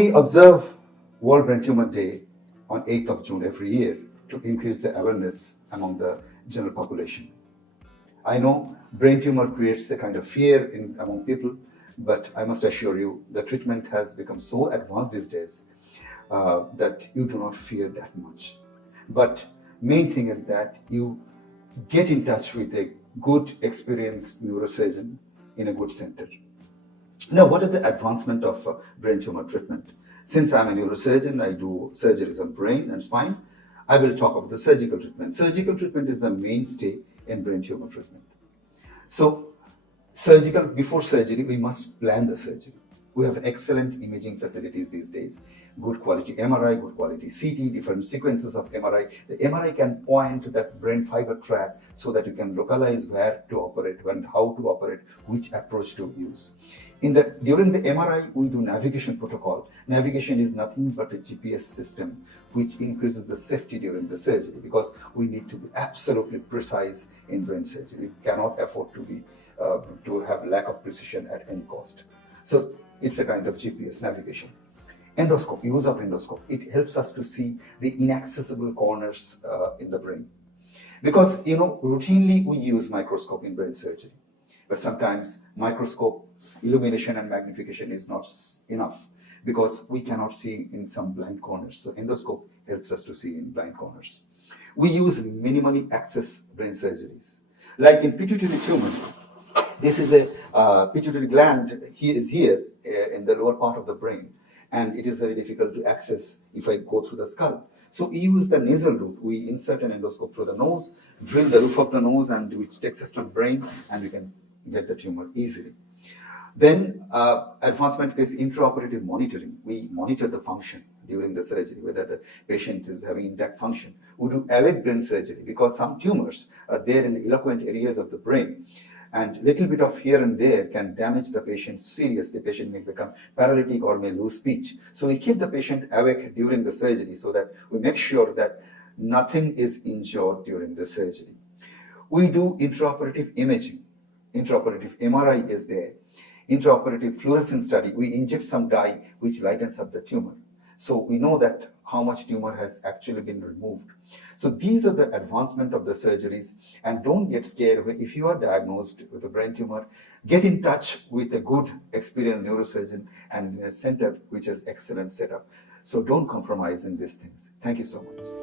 We observe World Brain Tumor Day on 8th of June every year to increase the awareness among the general population. I know brain tumor creates a kind of fear among people, but I must assure you the treatment has become so advanced these days that you do not fear that much. But main thing is that you get in touch with a good, experienced neurosurgeon in a good center. Now, what are the advancement of brain tumor treatment? Since I'm a neurosurgeon, I do surgeries on brain and spine. I will talk about the surgical treatment. Surgical treatment is the mainstay in brain tumor treatment. So, before surgery, we must plan the surgery. We have excellent imaging facilities these days. Good quality MRI, good quality CT, different sequences of MRI. The MRI can point to that brain fiber tract so that you can localize where to operate, when, how to operate, which approach to use. During the MRI, we do navigation protocol. Navigation is nothing but a GPS system which increases the safety during the surgery, because we need to be absolutely precise in brain surgery. We cannot afford to have lack of precision at any cost. So it's a kind of GPS navigation. Endoscope, use of endoscope. It helps us to see the inaccessible corners in the brain. Because, routinely we use microscope in brain surgery. But sometimes microscope's illumination and magnification is not enough because we cannot see in some blind corners. So endoscope helps us to see in blind corners. We use minimally access brain surgeries. Like in pituitary tumor, this is a pituitary gland. He is here in the lower part of the brain, and it is very difficult to access if I go through the skull. So we use the nasal route. We insert an endoscope through the nose, drill the roof of the nose, and which takes us to the brain, and we can get the tumor easily. Then advancement is intraoperative monitoring. We monitor the function during the surgery, whether the patient is having intact function. We do awake brain surgery because some tumors are there in the eloquent areas of the brain, and little bit of here and there can damage the patient seriously. The patient may become paralytic or may lose speech. So we keep the patient awake during the surgery so that we make sure that nothing is injured during the surgery. We do intraoperative imaging. Intraoperative MRI is there. Intraoperative fluorescence study. We inject some dye which lightens up the tumor. So we know that how much tumor has actually been removed. So these are the advancement of the surgeries, and don't get scared. If you are diagnosed with a brain tumor, get in touch with a good, experienced neurosurgeon and a center which has excellent setup. So don't compromise in these things. Thank you so much.